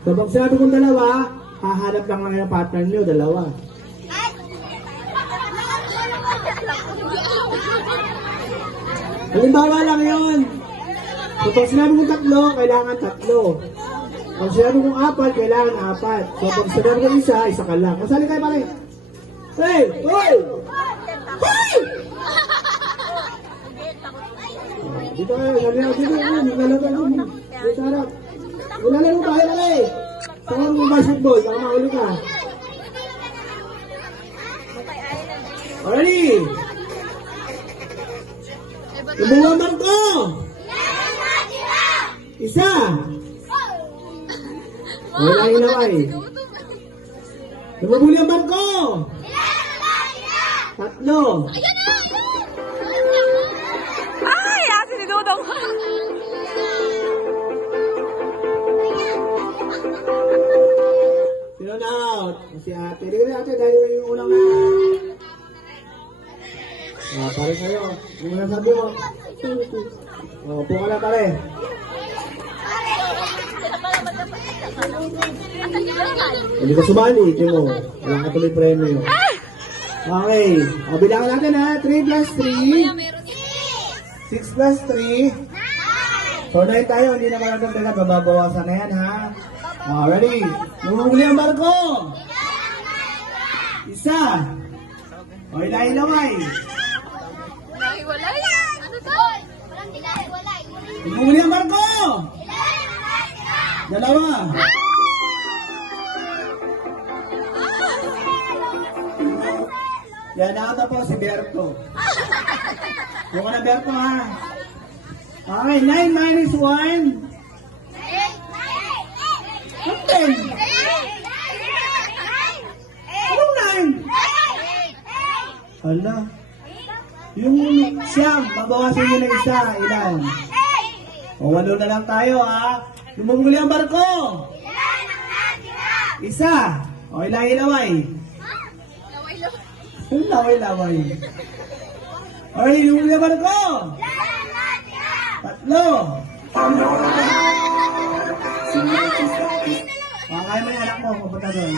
So, pag sinabi kong dalawa, hahanap lang ng partner nyo, dalawa. Halimbawa lang yun. So, pag sinabi kong tatlo, kailangan tatlo. Pag sinabi kong apat, kailangan apat. So, pag sinabi kong isa, isa ka lang. Masali kayo pare. Hey! Hey! Hey! Dito kayo, sabi na dito. Dito harap. Ulalaro tayo pare. Saka mong basketball, saka makuli ka. Ready? Ibuwaman ko! Isa! Wala inaway. Lumabuli ang barko! Tatlo! Ay! Asi ni Dudong! Sino na out? Si ate. Hindi ka ate, dahil kayo yung unang na. Pare kayo. Ano na sabi mo? Upo ka na pare. Hindi ka sumali, ito mo. Wala ka tuloy premyo. Okay. Bilangan natin ha. 3 plus 3. 6 plus 3. So, 9 tayo. Hindi na maramdaman. Babawasan na yan ha. Ready? Namumuli ang barko. Isa. O, ilahi-laway. Nahiwalay? Ano to? Walang dinahiwalay. Namumuli ang barko. Dalawa. Yan ata po si Berto. Buka na Berto ha. Okay, 9 minus 1. 10. Anong 9? Hala. Yung siyam, babawasan nyo ng isa. Ilan? O, 8 na lang tayo ha. Lumumuli ang barko. Isa. O, ilahi-laway. Laway-laway. O, lumumuli ang barko. Tatlo. Kaya mo yung anak mo, pupunta doon.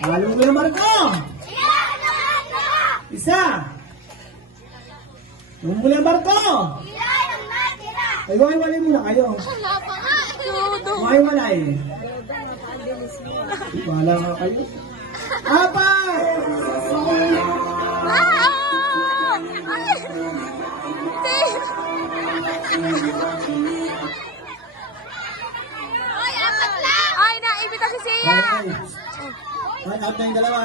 Alam mo yung barko! Isa! Lumuli ang barko! Ay, walay muna kayo. Wala pa nga. Dudong. Walay. Wala nga kayo. Apat! Ay, naibita si Sia! Ay, out na yung dalawa.